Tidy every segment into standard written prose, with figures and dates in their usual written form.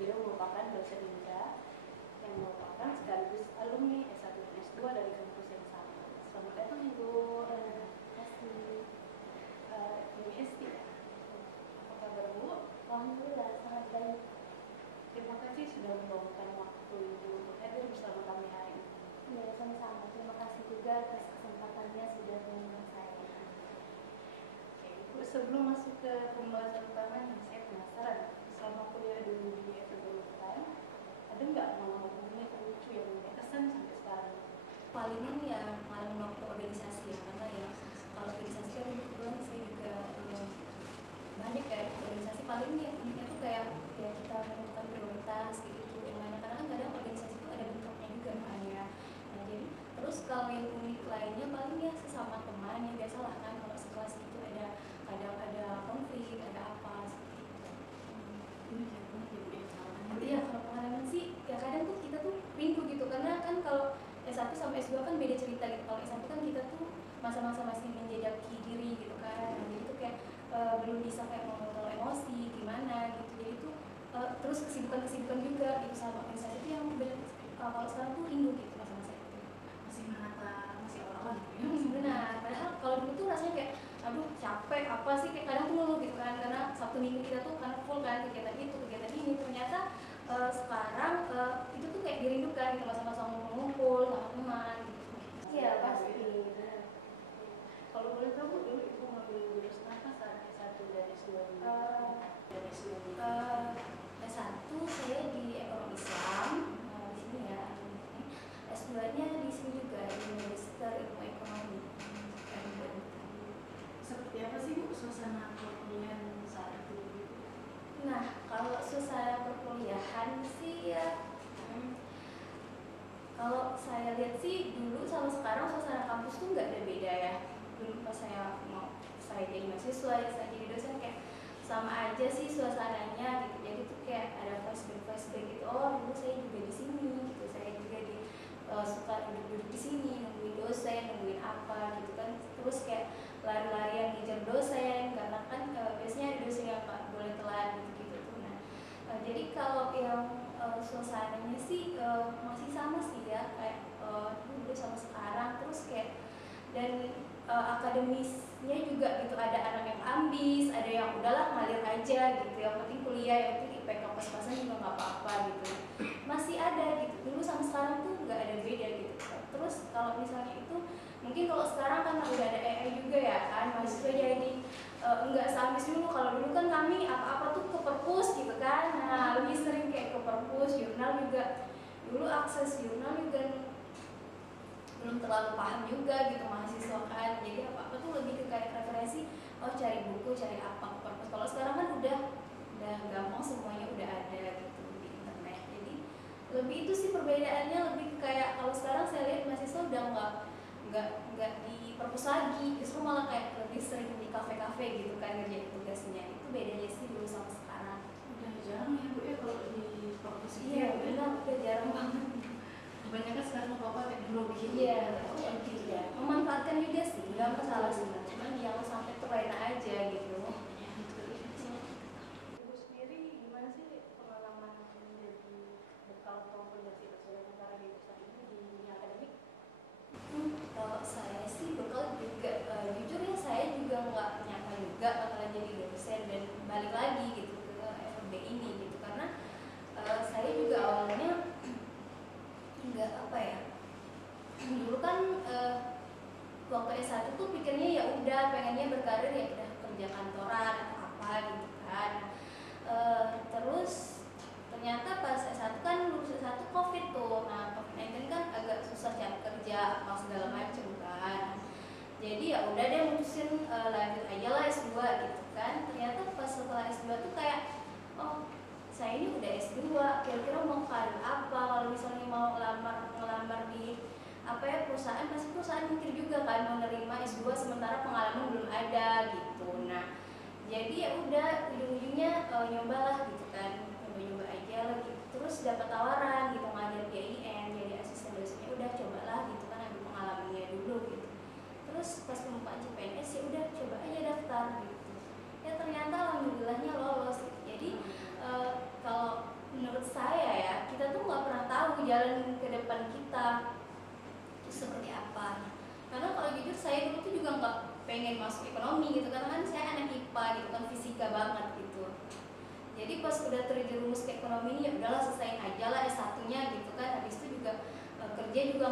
Beliau merupakan dosen Indra yang merupakan sekaligus alumni S1 dan S2 dari kampus yang sama. Selamat datang Ibu. Terima kasih. Ibu Hesti ya? Apa kabar Bu? Alhamdulillah sangat baik. Terima kasih sudah meluangkan waktu Ibu untuk hadir bersama kami hari ini. Ya, sama-sama. Terima kasih juga atas kesempatannya sudah mengundang saya. Oke, Ibu, sebelum masuk ke pembahasan utamanya, saya penasaran selama kuliah dulu di FEB Unpad, ada nggak momen-momen lucu yang berkesan sampai sekarang? Paling ini ya paling waktu organisasi ya, karena ya kalau organisasi kan kebetulan saya juga banyak ya organisasi. Paling ya uniknya tuh kayak ya kita menemukan prioritas gitu yang mana, karena kan kadang organisasi itu ada bentuknya juga kan ya. Nah jadi terus kalau yang unik lainnya paling ya sesama teman ya, biasalah kan kalau sekelas itu ada kadang ada konflik, ada apa seperti itu. Iya, kalau pengalaman sih ya kadang tuh kita tuh rindu gitu, karena kan kalau S1 sama S2 kan beda cerita gitu. Kalau S1 kan kita tuh masa-masa masih menjajaki diri gitu kan. Nah, jadi tuh kayak belum bisa kayak mengontrol emosi gimana gitu. Jadi tuh terus kesibukan-kesibukan juga gitu sama organisasi itu yang kalau sekarang tuh rindu gitu masa-masa itu. Masih menata, masih awal-awal gitu ya. Benar. Padahal kalau dulu tuh rasanya kayak aduh capek apa sih, kayak kadang tuh ngeluh gitu kan, karena Sabtu Minggu kita tuh kan full kan kegiatan itu kegiatan ini. Ternyata sekarang itu tuh kayak dirindukan gitu, masa-masa ngumpul sama teman gitu. Iya, pasti. Kalau boleh tahu dulu Ibu ngambil jurusan apa saat S1 dan S2 dulu? Dan S2 dulu. S1 saya di ekonomi Islam di sini ya. S2-nya di sini juga di Magister Ilmu Ekonomi. Seperti apa sih Bu suasana perkuliahan saat itu? Nah, kalau suasana perkuliahan sih ya, kalau saya lihat sih dulu sama sekarang suasana kampus tuh nggak ada beda ya. Dulu pas saya jadi mahasiswa, ya saya jadi dosen kayak sama aja sih suasananya gitu. Jadi tuh kayak ada flashback gitu. Oh dulu saya juga di sini gitu. Saya juga suka duduk-duduk di sini nungguin dosen, nungguin apa gitu kan. Terus kayak lari-larian ngejar dosen karena kan biasanya ada dosen yang nggak boleh telat gitu tuh. Nah jadi kalau yang suasananya sih masih sama sih ya kayak dulu sama sekarang. Terus kayak dan akademisnya juga gitu, ada anak yang ambis, ada yang udahlah ngalir aja gitu, yang penting kuliah, yang penting IPK pas-pasan juga nggak apa-apa gitu. Masih ada gitu, dulu sama sekarang tuh nggak ada beda gitu. Terus kalau misalnya itu mungkin kalau sekarang kan udah ada AI juga ya kan, mahasiswa jadi nggak seambis dulu. Kalau dulu kan kami apa-apa tuh ke perpus gitu kan, nah lebih sering kayak ke perpus, jurnal juga dulu akses jurnal juga belum terlalu paham juga gitu mahasiswa kan. Jadi apa-apa tuh lebih ke kayak referensi, oh cari buku, cari apa perpus. Kalau sekarang kan udah gampang, semuanya udah ada gitu di internet. Jadi lebih itu sih perbedaannya, lebih kayak kalau sekarang saya lihat mahasiswa udah nggak di perpus lagi, justru malah kayak lebih sering di kafe-kafe gitu kan ngerjain tugasnya. Itu bedanya sih dulu sama sekarang. Udah jarang ya Bu ya kalau di perpus gitu. Iya benar, udah jarang banget. Kebanyakan sekarang apa teknologi. Iya, ya. Memanfaatkan juga sih, nggak masalah sih. Cuman jangan sampai terlena aja gitu. Ibu sendiri gimana sih pengalaman menjadi bekal atau fondasi sementara di perusahaan ini di dunia akademik? Kalau saya sih bekal juga, jujur ya saya juga nggak nyangka juga bakalan jadi dosen dan balik lagi gitu ke FEB ini gitu, karena saya juga awalnya nggak apa ya, dulu kan waktu S1 tuh pikirnya ya udah pengennya berkarir ya udah kerja kantoran atau apa gitu kan. Terus ternyata pas S1 kan lulus S1 COVID tuh, nah COVID-19 kan agak susah cari kerja apa segala macem kan. Jadi ya udah deh mutusin lanjut aja lah S2 gitu kan. Ternyata pas setelah S2 tuh kayak oh saya ini udah S2, kira-kira mau karir apa, kalau misalnya mau ngelamar di apa ya perusahaan, pasti perusahaan mikir juga kan mau nerima S2 sementara pengalaman belum ada gitu. Nah jadi ya udah ujung-ujungnya nyobalah gitu kan, nyoba aja lah gitu. Terus dapat tawaran gitu ngajar di IAIN jadi asisten dosennya, udah cobalah gitu kan, ambil pengalamannya dulu gitu. Terus pas pembukaan CPNS ya udah coba aja daftar gitu. Ya ternyata alhamdulillahnya lolos gitu. Jadi kalau menurut ke depan kita itu seperti apa. Karena kalau jujur saya dulu tuh juga nggak pengen masuk ekonomi gitu, karena kan saya anak IPA gitu kan, fisika banget gitu. Jadi pas udah terjerumus ke ekonomi ini ya udahlah selesaiin aja lah S1-nya gitu kan. Habis itu juga kerja juga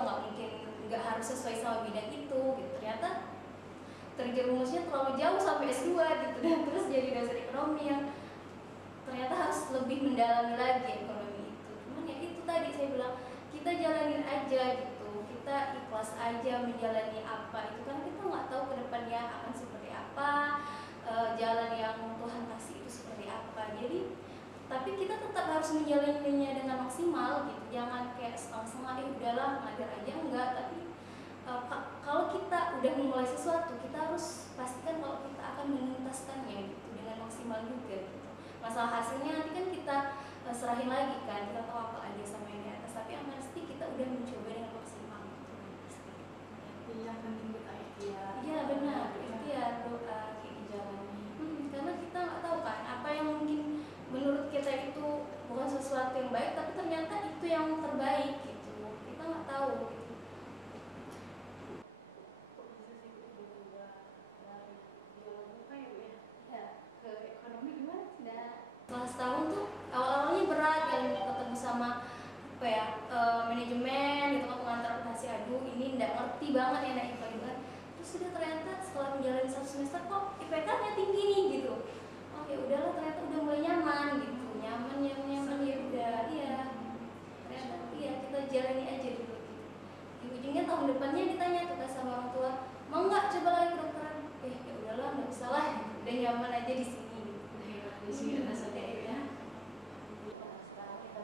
nggak harus sesuai sama bidang itu gitu. Ternyata terjerumusnya terlalu jauh sampai S2 gitu, dan terus jadi dosen ekonomi yang ternyata harus lebih mendalami lagi ekonomi itu. Cuman ya itu tadi saya bilang, kita jalanin aja gitu, kita ikhlas aja menjalani apa itu kan, kita nggak tahu ke depannya akan seperti apa, jalan yang Tuhan kasih itu seperti apa. Jadi tapi kita tetap harus menjalaninya dengan maksimal gitu, jangan kayak setengah-setengah udahlah ngajar aja, enggak. Tapi kalau kita udah memulai sesuatu, kita harus pastikan kalau kita akan menuntaskannya gitu dengan maksimal juga gitu. Masalah hasilnya nanti kan kita serahin lagi kan, kita tahu apa aja sama yang di atas, tapi yang pasti kita udah mencoba dengan maksimal gitu. Yang penting kita ikhtiar. Iya benar, ikhtiar, doa kayak dijalani. Karena kita nggak tahu kan apa yang mungkin menurut kita itu bukan sesuatu yang baik, tapi ternyata itu yang terbaik gitu. Kita nggak tahu gitu. Setelah setahun tuh awal-awalnya berat kan, ketemu sama apa ya, manajemen gitu kan, pengantar aplikasi, aduh ini nggak ngerti banget ya naik IPA gitu kan. Terus sudah ternyata setelah menjalani 1 semester kok IPK-nya tinggi nih gitu. Oh ya udahlah, ternyata udah mulai nyaman gitu, nyaman ya udah, iya ternyata iya kita jalani aja dulu gitu. Di ujungnya tahun depannya ditanya tuh sama orang tua, mau nggak coba lagi kedokteran? Ya udahlah nggak usah lah, udah nyaman aja di sini. Di sini ada saudara. Sekarang kita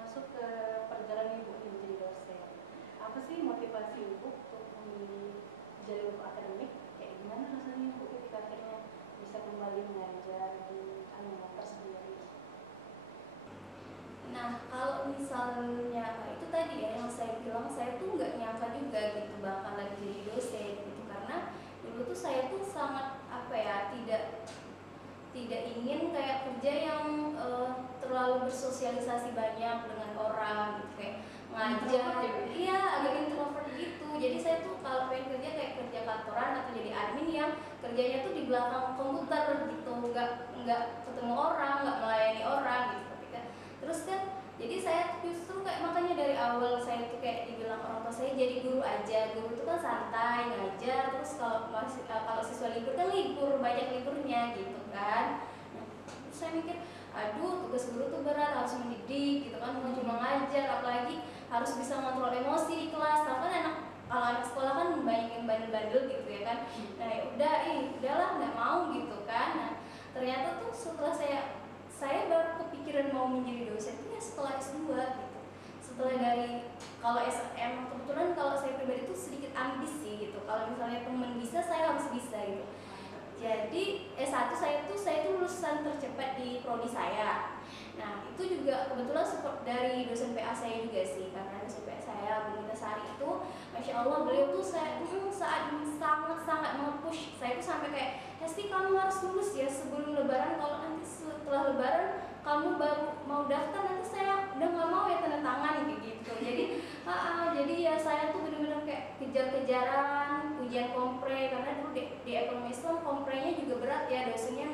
masuk ke perjalanan Ibu menjadi dosen. Apa sih motivasi Ibu untuk memilih jalur akademik? Kayak gimana rasanya Ibu ketika akhirnya bisa kembali mengajar di alma mater sendiri? Nah kalau misalnya itu tadi ya yang saya bilang, saya tuh nggak nyangka juga gitu bakal lagi jadi dosen gitu, karena dulu tuh saya tuh sangat apa ya, tidak ingin kayak kerja yang terlalu bersosialisasi banyak dengan orang gitu, kayak ngajar, iya agak introvert gitu. Jadi saya tuh kalau pengen kerja kayak kerja kantoran atau jadi admin yang kerjanya tuh di belakang komputer gitu, nggak ketemu orang, nggak melayani orang gitu. Tapi kan terus kan jadi saya justru kayak, makanya dari awal saya tuh kayak dibilang orang tua saya jadi guru aja. Guru tuh kan santai ngajar, terus kalau siswa libur kan libur, banyak liburnya gitu kan. Nah, terus saya mikir, aduh tugas guru tuh berat, harus mendidik gitu kan, bukan cuma ngajar, apalagi harus bisa ngontrol emosi di kelas. Nah, kan kalau anak sekolah kan banyak yang bandel-bandel gitu ya kan. Nah ya udahlah nggak mau gitu kan. Nah ternyata tuh setelah saya baru kepikiran mau menjadi dosen itu ya setelah S2 gitu. Setelah dari, kalau SM kebetulan kalau saya pribadi itu sedikit ambis sih gitu. Kalau misalnya temen bisa, saya harus bisa gitu. Jadi S1 saya tuh lulusan tercepat di prodi saya. Nah itu juga kebetulan support dari dosen PA saya juga sih, karena dosen PA saya Bu Nita Sari itu, masya Allah beliau tuh saat sangat nge-push saya tuh sampai kayak, Hesti kamu harus lulus ya sebelum lebaran, kalau nanti setelah lebaran kamu baru mau daftar nanti saya udah nggak mau ya tanda tangan kayak gitu. Jadi ya saya tuh benar-benar kayak kejar-kejaran ujian kompre, karena dulu di ekonomi Islam komprenya juga berat ya, dosennya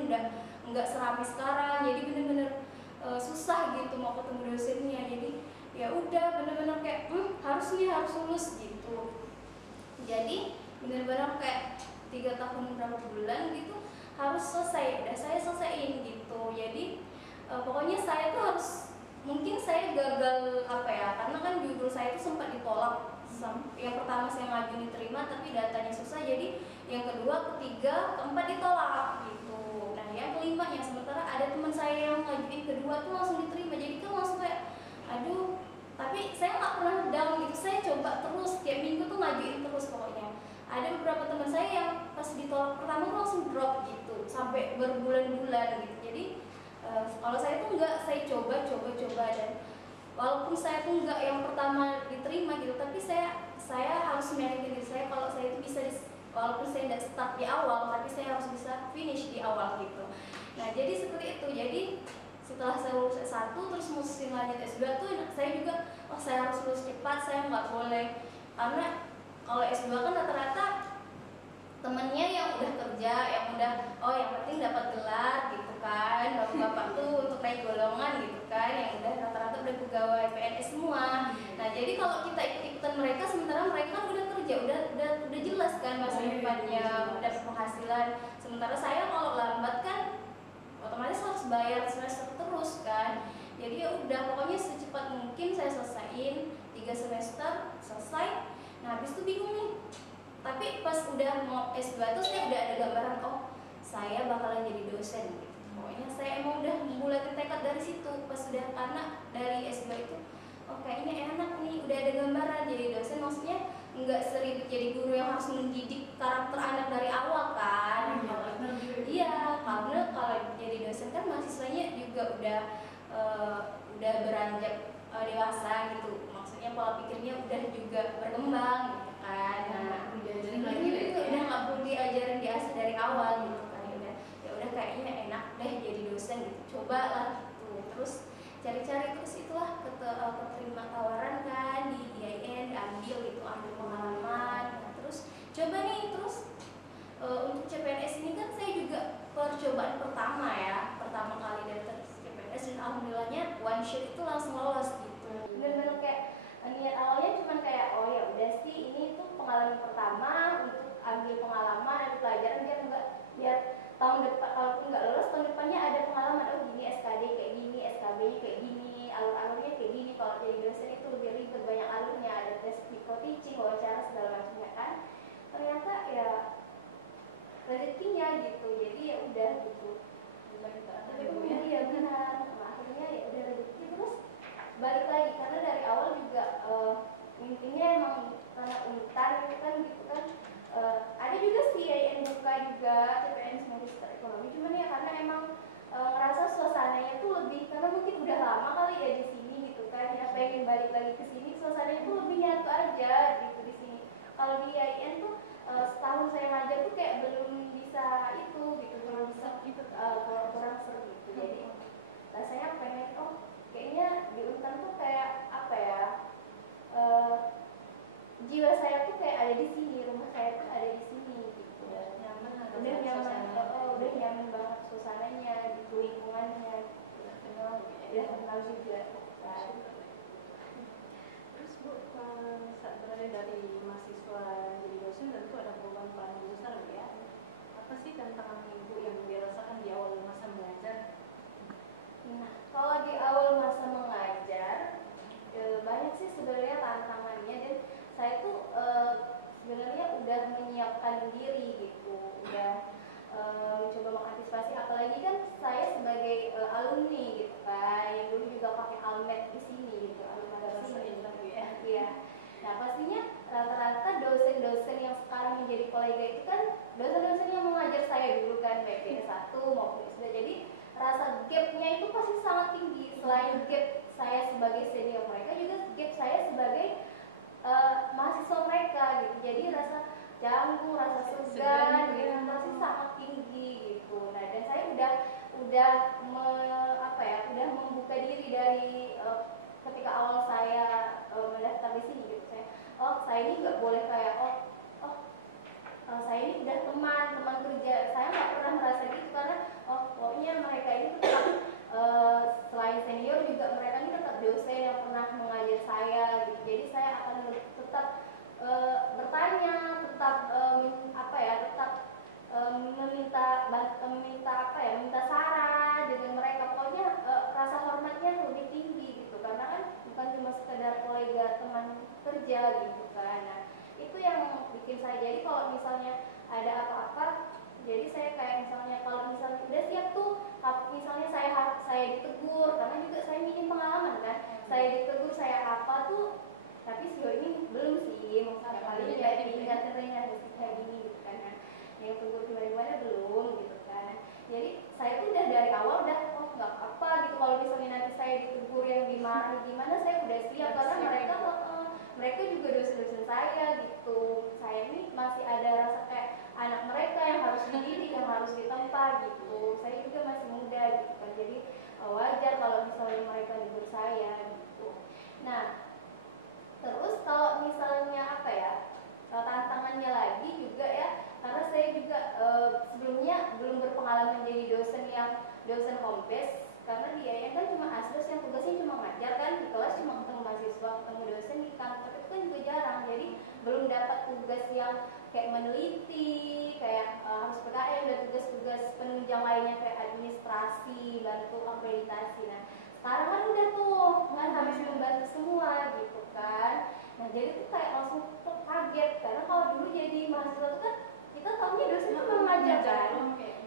nggak seramai sekarang, jadi benar-benar susah gitu mau ketemu dosennya. Jadi ya udah benar-benar kayak harus lulus gitu. Jadi benar-benar kayak 3 tahun berapa bulan gitu harus selesai, udah saya selesaiin gitu. Jadi pokoknya saya tuh harus, mungkin saya gagal apa ya, karena kan judul saya itu sempat ditolak. Yang pertama saya ngajuin diterima tapi datanya susah, jadi yang kedua, ketiga, keempat ditolak gitu. Nah yang kelima, yang sementara ada teman saya yang ngajuin kedua tuh langsung diterima. Jadi kan langsung kayak aduh, tapi saya nggak pernah down gitu, saya coba terus tiap minggu tuh ngajuin terus pokoknya. Ada beberapa teman saya yang pas ditolak pertama tuh langsung drop gitu sampai berbulan-bulan gitu. Jadi kalau saya tuh enggak, saya coba, dan walaupun saya tuh enggak yang pertama diterima gitu, tapi saya harus meyakinkan diri saya kalau saya itu bisa walaupun saya tidak start di awal, tapi saya harus bisa finish di awal gitu. Nah jadi seperti itu. Jadi setelah saya lulus S1 terus musim lanjut S2 tuh saya juga oh saya harus lulus cepat, saya nggak boleh, karena kalau S2 kan rata-rata temennya yang udah kerja, yang udah oh yang penting dapat gelar gitu kan, bapak-bapak tuh untuk naik golongan gitu kan, yang udah rata-rata udah pegawai PNS semua. Nah jadi kalau kita ikut-ikutan mereka, sementara mereka kan udah kerja, udah jelas kan masa depannya, udah penghasilan. Sementara saya kalau lambat kan otomatis harus bayar semester terus kan. Jadi ya udah pokoknya secepat mungkin saya selesaiin 3 semester selesai. Nah habis itu bingung nih. Tapi pas udah mau S2 tuh saya udah ada gambaran, oh saya bakalan jadi dosen gitu. Pokoknya saya emang udah bulatin tekad dari situ. Pas udah, karena dari S2 itu oh kayaknya enak nih, udah ada gambaran jadi dosen, maksudnya nggak seribet jadi guru yang harus mendidik karakter anak dari awal kan. Iya, karena kalau jadi dosen kan mahasiswanya juga udah beranjak dewasa gitu. Maksudnya pola pikirnya udah juga berkembang gitu kan. Nah, itu udah nggak perlu diajarin dari awal gitu kan. Ya udah kayaknya enak deh jadi dosen gitu. Coba lah gitu. Terus cari-cari, terus itulah keterima tawaran kan di IAIN, diambil gitu, ambil pengalaman. Nah, terus coba nih, terus untuk CPNS ini kan saya juga percobaan pertama ya, pertama kali daftar CPNS, dan alhamdulillahnya one shot itu langsung lolos gitu. Bener-bener kayak niat awalnya cuman kayak oh ya udah sih ini tuh pengalaman pertama untuk ambil pengalaman, ambil pelajaran biar tahun depan kalaupun nggak lolos tahun depannya ada pengalaman, oh gini SKD kayak gini, SKB kayak gini, alur-alurnya kayak gini. Kalau jadi dosen itu lebih ribet, banyak alurnya, ada tes teaching, wawancara segala macamnya kan. Ternyata ya rezekinya gitu, jadi ya udah gitu. Iya benar, akhirnya ya udah rezeki. Terus balik lagi karena dari awal juga intinya emang karena untan itu kan gitu kan, ada juga sih yang buka juga CPNS Magister Ekonomi, cuman ya karena emang ngerasa suasananya tuh lebih, karena mungkin udah lama kali ya di sini gitu kan ya, pengen balik lagi ke sini, suasananya tuh lebih nyatu aja gitu di sini. Kalau di IAIN tuh setahun saya ngajar tuh kayak belum bisa itu gitu, belum bisa gitu, kurang seru gitu. Jadi rasanya pengen kayaknya di Untan tuh kayak apa ya, jiwa saya tuh kayak ada di sini, rumah saya tuh ada di sini gitu. Udah nyaman banget suasananya, gitu, lingkungannya, udah kenal juga. Terus Bu, saat berada dari mahasiswa jadi dosen tentu ada perubahan paling besar ya. Apa sih tantangan Ibu yang dirasakan di awal masa mengajar? Nah, kalau di awal masa mengajar banyak sih sebenarnya tantangannya, dan saya tuh sebenarnya udah menyiapkan diri gitu, udah mencoba mengantisipasi, apalagi kan saya sebagai alumni gitu kan, yang dulu juga pakai almet di sini gitu, almet di sini. Iya. Nah pastinya rata-rata dosen-dosen yang sekarang menjadi kolega itu kan dosen-dosen yang mengajar saya dulu kan, baik S1 maupun S2. Jadi rasa gapnya itu pasti sangat tinggi. Selain gap saya sebagai senior mereka, juga gap saya sebagai mahasiswa mereka gitu. Jadi rasa canggung, rasa segan gitu pasti sangat tinggi gitu. Nah dan saya udah udah membuka diri dari ketika awal saya mendaftar di sini gitu. Saya ini nggak boleh kayak saya ini udah teman kerja, saya nggak pernah merasa gitu, karena pokoknya mereka ini tetap selain senior juga mereka ini tetap dosen yang pernah mengajar saya gitu. Jadi saya akan tetap bertanya, tetap meminta saran dengan mereka. Pokoknya rasa hormatnya lebih tinggi gitu, karena kan bukan cuma sekedar kolega teman kerja gitu kan. Nah itu yang bikin saya, jadi kalau misalnya ada apa-apa, jadi saya kayak misalnya kalau misalnya udah siap tuh, misalnya saya ditegur, karena juga saya minim pengalaman kan, saya ditegur saya apa tuh, tapi sejauh ini belum sih, maksudnya kali ya diingatkan harus kayak gini gitu kan. Nah, yang tegur gimana belum gitu kan. Jadi saya tuh udah dari awal udah nggak apa gitu, kalau misalnya nanti saya ditegur yang dimarahi gimana, saya udah siap karena mereka juga dosen-dosen saya gitu. Saya ini masih ada rasa kayak anak mereka yang harus dididik, yang harus ditempa gitu. Saya juga masih muda gitu kan, jadi wajar kalau misalnya mereka negur saya gitu. Nah Terus kalau misalnya apa ya, tantangannya lagi juga ya, karena saya juga sebelumnya belum berpengalaman jadi dosen home base, karena dia yang kan cuma asdos yang tugasnya cuma ngajar kan, di kelas cuma ketemu mahasiswa, ketemu dosen di kantor itu kan juga jarang, jadi belum dapat tugas yang kayak meneliti, kayak harus PKM dan tugas-tugas penunjang lainnya kayak administrasi, bantu akreditasi. Nah sekarang kan udah tuh kan habis membantu semua gitu kan. Nah jadi tuh kayak langsung tuh kaget, karena kalau dulu jadi mahasiswa tuh kan kita tahunya dosen cuma ngajar kan,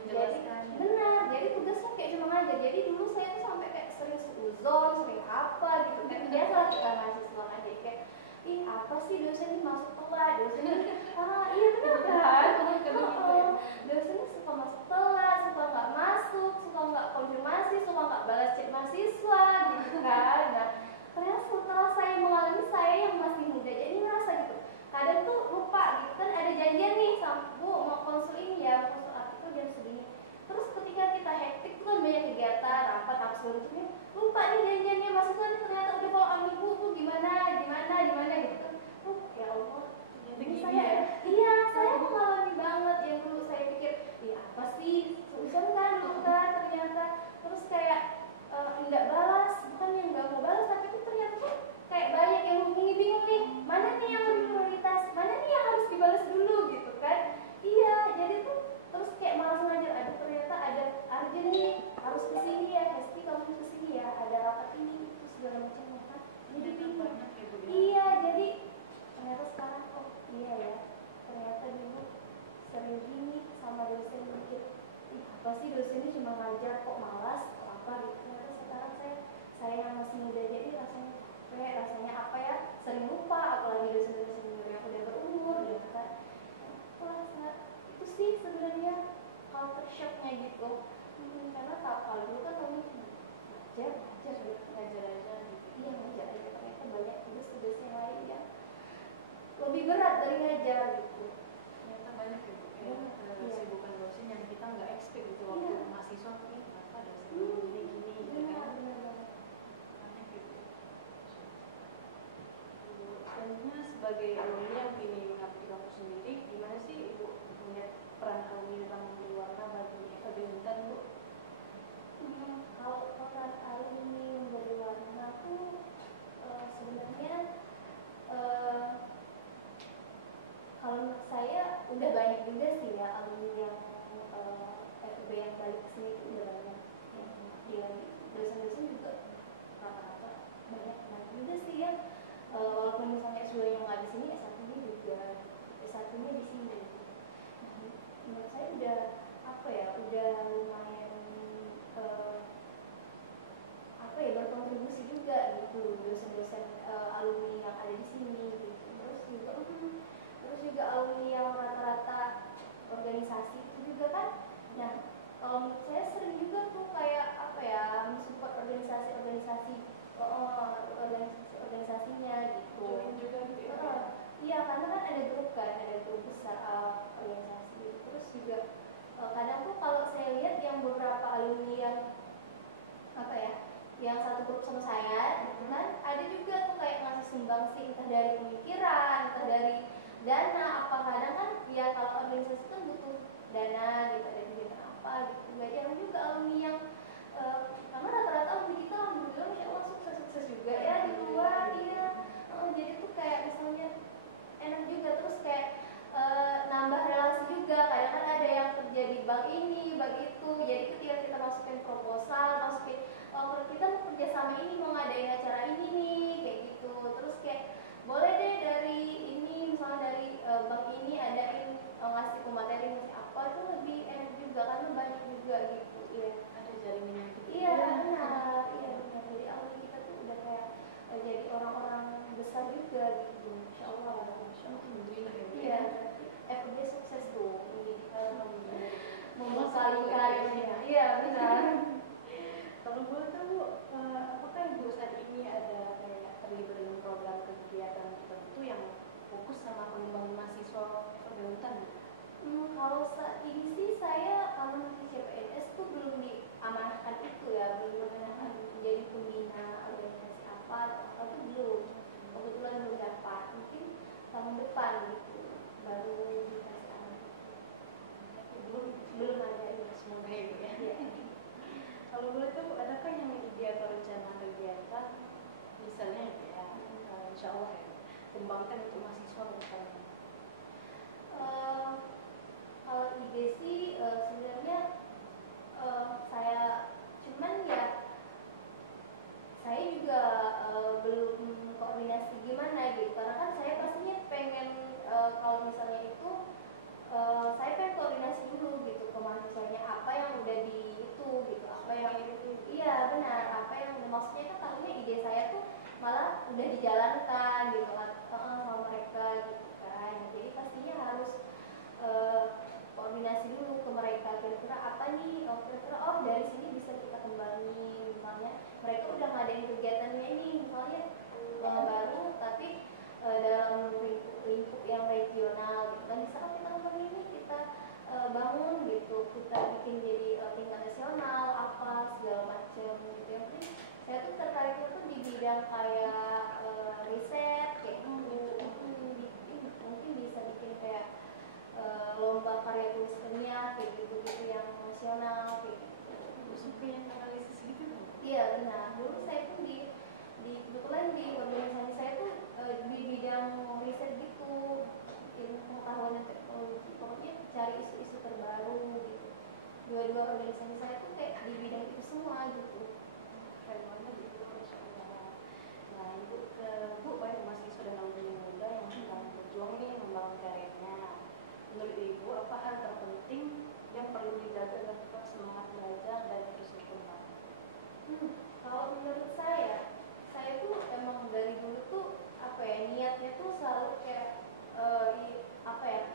jadi benar, jadi tugasnya kayak cuma ngajar. Jadi dulu saya tuh sampai kayak sering seuzon, sering apa gitu kan, biasa lah kita mahasiswa kan, jadi kayak ih apa sih dosen ini masuk telat, dosen ini iya benar kan, dosen ini suka masuk telat, suka nggak masuk, suka nggak konfirmasi, suka nggak balas chat mahasiswa gitu kan. Nah ternyata setelah saya mengalami, saya yang masih muda jadi merasa gitu, kadang tuh lupa gitu kan, ada janjian nih sama bu mau konsul ini ya, mau konsul artikel jam segini, terus ketika kita hektik tuh kan banyak kegiatan rapat apa sebagainya, lupa nih janjiannya mahasiswa nih, ternyata udah follow up nih bu gimana gitu kan. Ya Allah, ini saya iya saya mengalami banget yang dulu saya pikir ya apa sih susah kan dulu kan, ternyata terus kayak nggak balas, bukan yang nggak mau balas, tapi itu ternyata tuh kayak banyak yang hubungi, bingung nih mana nih yang lebih prioritas, mana nih yang harus dibalas dulu gitu kan. Iya jadi tuh terus kayak malas ngajar, ada ternyata ada urgent nih harus kesini ya, pasti kamu kesini ya, ada rapat ini itu segala macam kan, jadi bingung. Iya jadi ternyata sekarang oh iya ya, ternyata dulu sering gini sama dosen mikir ih apa sih dosen ini cuma ngajar kok malas kok apa gitu. Ternyata sekarang saya yang masih muda jadi rasanya capek, rasanya apa ya, sering lupa, apalagi dosen-dosen yang udah berumur gitu kan. Wah itu sih sebenarnya culture shocknya gitu. Karena kalau dulu kan kami ngajar aja gitu. Iya ngajar aja, ternyata banyak tugas-tugas yang lain yang lebih berat dari ngajar gitu. Ternyata banyak ya bu, kesibukan dosen yang kita nggak expect gitu waktu mahasiswa ini apa dosen gini gitu kan. Banyak gitu. Selanjutnya sebagai alumni yang ingin mengabdi di kampus sendiri, gimana sih ibu melihat peran alumni dalam memberi warna bagi FEB Untan bu? Kalau peran alumni memberi warna tuh sebenarnya kalau menurut saya udah banyak juga sih ya alumni yang FEB yang balik ke sini itu udah banyak, yang dosen-dosen juga rata-rata banyak juga sih ya, walaupun misalnya S2 yang nggak di sini, S1-nya juga, S1-nya di sini. Menurut saya udah apa ya, udah lumayan apa ya, berkontribusi juga gitu dosen-dosen alumni yang ada di sini gitu. Terus juga alumni yang rata-rata organisasi itu juga kan. Nah kalau menurut saya sering juga tuh kayak apa ya, mensupport organisasinya gitu. Join juga gitu ya. Iya karena kan ada grup besar organisasi gitu. Terus juga kadang tuh kalau saya lihat yang beberapa alumni yang apa ya, yang satu grup sama saya gitu kan, ada juga tuh kayak ngasih sumbangsi entah dari pemikiran, entah dari dana apa, kadang kan ya kalau organisasi kan butuh dana gitu, ada kegiatan apa gitu. Gak jarang juga alumni yang karena rata-rata alumni kita alhamdulillah masya Allah sukses juga ya di luar. Iya jadi tuh kayak misalnya enak juga, terus kayak nambah relasi juga. Kadang kan ada yang kerja di bank ini, bank itu, jadi ketika kita masukin proposal, kita mau kerja sama ini, mau ngadain acara ini nih kayak gitu, terus kayak boleh deh dari ini misalnya dari bank ini adain ngasih pemateri ngasih apa, itu lebih enak juga karena banyak juga gitu. Iya Ada jaringan gitu. iya benar, iya benar. Jadi alumni kita tuh udah kayak jadi orang-orang besar juga gitu. dikembangkan untuk mahasiswa ke depannya? Kalau ide sih sebenarnya saya cuman ya saya juga belum koordinasi gimana gitu karena kan saya pastinya pengen kalau misalnya itu saya pengen koordinasi dulu gitu ke mahasiswanya apa yang udah di itu gitu apa yang iya benar apa yang maksudnya kan takutnya ide saya tuh malah udah dijalankan gitu kan sama mereka gitu kan. Jadi pastinya harus koordinasi dulu ke mereka kira-kira apa nih kira-kira dari sini bisa kita kembangin misalnya mereka udah ngadain kegiatannya ini misalnya baru tapi dalam lingkup yang regional gitu kan bisa kan kita kembangin ini kita bangun gitu kita bikin jadi tingkat nasional apa segala macam gitu yang penting saya tuh tertariknya tuh di bidang kayak riset kayak mungkin bisa bikin kayak lomba karya tulis ilmiah kayak gitu-gitu yang nasional kayak gitu. Survei yang analisis gitu kan? Iya benar. Dulu saya pun di kebetulan di organisasi saya tuh di bidang riset gitu, ilmu pengetahuan dan teknologi. Pokoknya cari isu-isu terbaru gitu. Dua-dua organisasi saya tuh kayak di bidang itu semua gitu. Keren banget itu, Masya Allah. Nah, Ibu banyak mahasiswa dan alumni muda yang sedang berjuang nih membangun karirnya. Menurut Ibu, apa hal terpenting yang perlu dijaga agar tetap semangat belajar dan terus berkembang? Kalau menurut saya tuh emang dari dulu tuh apa ya niatnya tuh selalu kayak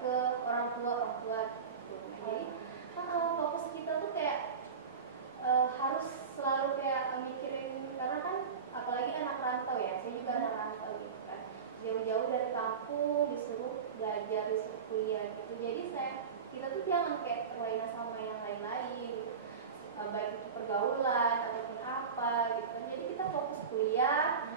ke orang tua gitu. Jadi kan fokus kita tuh kayak harus selalu kayak mikirin karena kan apalagi anak rantau ya, saya juga anak rantau gitu kan. Jauh-jauh dari kampung disuruh belajar, disuruh kuliah gitu. Jadi kita tuh jangan kayak terlena sama yang lain-lain gitu. Baik itu pergaulan ataupun apa gitu kan. Jadi kita fokus kuliah,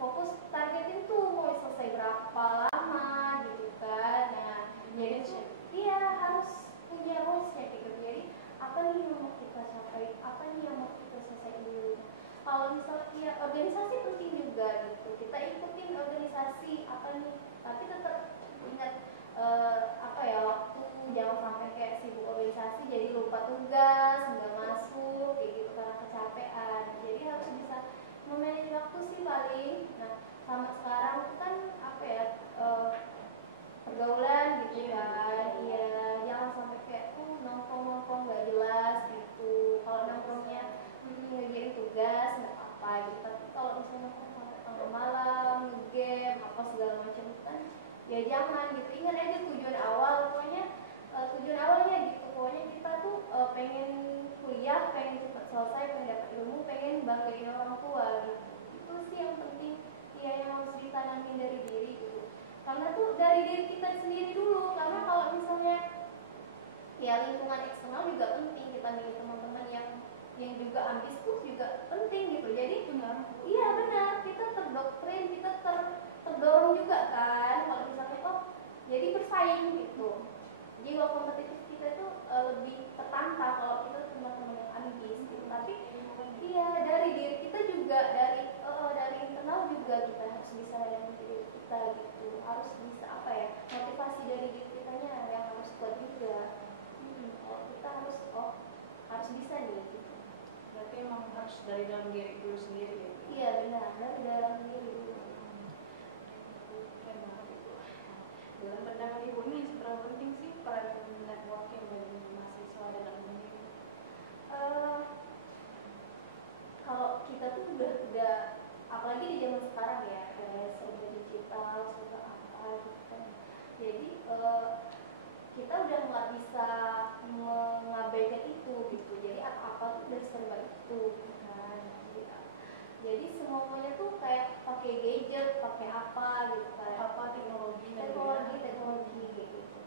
fokus targetin tuh mau selesai berapa lama gitu kan. Nah, jadi tuh iya harus punya goalsnya gitu. Jadi apa nih yang mau kita capai, apa nih yang mau kita selesaiin dulu. Kalau misalnya ya, organisasi penting juga gitu. Kita ikutin organisasi apa nih, tapi tetap ingat waktu jangan sampai kayak sibuk organisasi jadi lupa tugas nggak masuk kayak gitu karena kecapean. Jadi harus bisa memanage waktu sih paling. Nah sama sekarang itu kan pergaulan gitu kan. Iya jangan sampai kayak nongkrong nggak jelas gitu. Kalau nongkrongnya ngerjain tugas nggak apa gitu. Tapi kalau misalnya nongkrong sampai tengah malam ngegame apa segala macam kan ya jangan gitu. Ingat aja tujuan awalnya gitu. Pokoknya kita tuh pengen kuliah, pengen cepat selesai, pengen dapat ilmu, pengen banggain orang tua gitu. Itu sih yang penting ya yang harus ditanamin dari diri gitu. Karena tuh dari diri kita sendiri dulu. Karena kalau misalnya ya lingkungan eksternal juga penting. Kita milih teman-teman yang juga ambis tuh juga penting gitu. Jadi iya benar, kita terdoktrin, kita terdorong juga kan. Kalau misalnya jadi bersaing gitu. Jiwa kompetitif kita tuh lebih tertantang kalau kita teman-teman yang ambis gitu. Tapi iya dari diri kita juga dari internal juga kita harus bisa yang diri kita gitu. Harus bisa motivasi dari diri kitanya yang harus kuat juga. Kalau kita harus bisa nih gitu. Berarti emang harus dari dalam diri dulu sendiri ya? Iya benar, dari dalam diri dulu. Keren banget itu. Dalam pandangan Ibu ini seberapa penting sih peran networking bagi mahasiswa dan alumni? Kalau kita tuh udah apalagi di zaman sekarang ya kayak serba digital, serba apa gitu kan. Jadi kita udah nggak bisa mengabaikan itu gitu. Jadi apa-apa tuh udah serba itu gitu kan. Jadi semuanya tuh kayak pakai gadget, pakai apa gitu kan. Apa teknologi gitu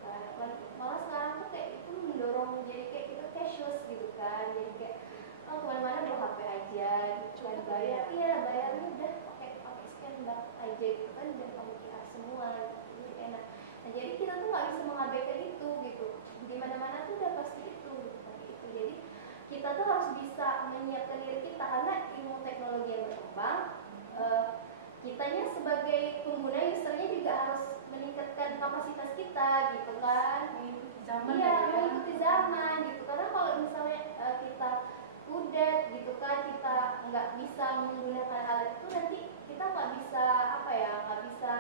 kan. Malah sekarang tuh kayak itu mendorong jadi kayak kita cashless gitu kan. Jadi kayak kemana-mana bawa HP aja gitu kan. Bayarnya udah pakai scan banget aja gitu kan. Udah pakai QR semua gitu. Jadi enak. Nah jadi kita tuh nggak bisa mengabaikan itu gitu. Di mana-mana tuh udah pasti itu gitu, pakai itu. Jadi kita tuh harus bisa menyiapkan diri kita karena ilmu teknologi yang berkembang. Kitanya sebagai pengguna usernya zaman iya lagi ya. mengikuti zaman gitu. Karena kalau misalnya kita kudet gitu kan, kita nggak bisa menggunakan alat itu, nanti kita nggak bisa apa ya, nggak bisa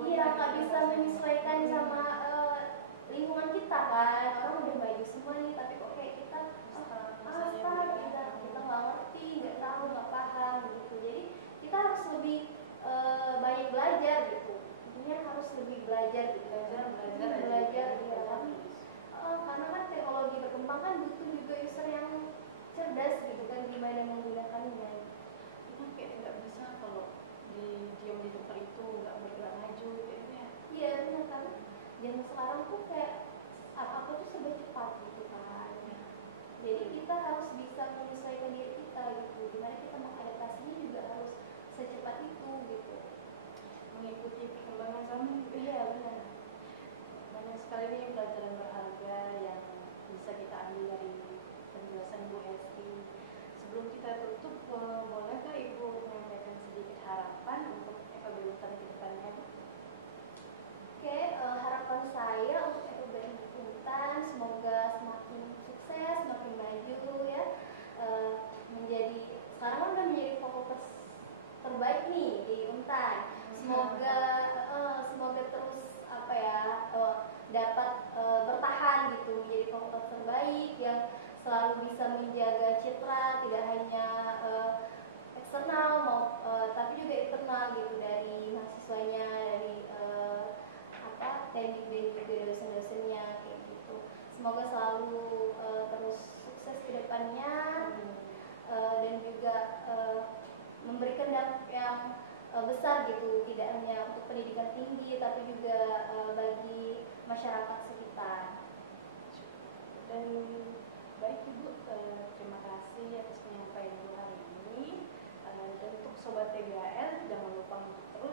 iya nggak bisa menyesuaikan sama lingkungan kita kan. Orang udah maju semua nih, tapi kok kayak kita kita nggak ngerti, nggak tahu, nggak paham gitu. Jadi kita harus lebih banyak belajar gitu. Intinya harus lebih belajar gitu. Belajar ya. Karena kan teknologi berkembang kan butuh juga user yang cerdas gitu kan, gimana menggunakannya. Itu kayak nggak bisa kalau diam di tempat itu, nggak bergerak maju gitu ya. Iya benar, karena zaman sekarang tuh kayak apa tuh serba cepat gitu kan. Jadi kita harus bisa menyesuaikan diri kita gitu. Gimana kita mengadaptasinya juga harus secepat itu gitu. Mengikuti perkembangan zaman juga. Iya benar. Banyak sekali nih pelajaran berharga yang bisa kita ambil dari penjelasan Bu Esti. Sebelum kita tutup, bolehkah Ibu menyampaikan sedikit harapan untuk FEB Untan ke depannya, Bu? Oke, harapan saya untuk FEB Untan semoga semakin sukses, semakin maju ya. Menjadi sekarang kan udah menjadi fakultas terbaik nih di Untan. Semoga terus apa ya, dapat bertahan gitu, menjadi fakultas terbaik yang selalu bisa menjaga citra tidak hanya eksternal tapi juga internal gitu, dari mahasiswanya, dari teknik dan juga dosen-dosennya kayak gitu. Semoga selalu terus sukses ke depannya, dan juga memberikan dampak yang besar gitu, tidak hanya untuk pendidikan tinggi tapi juga bagi masyarakat sekitar. Dan baik Ibu, terima kasih atas penyampaian Ibu hari ini. Dan untuk Sobat TGAL, jangan lupa untuk terus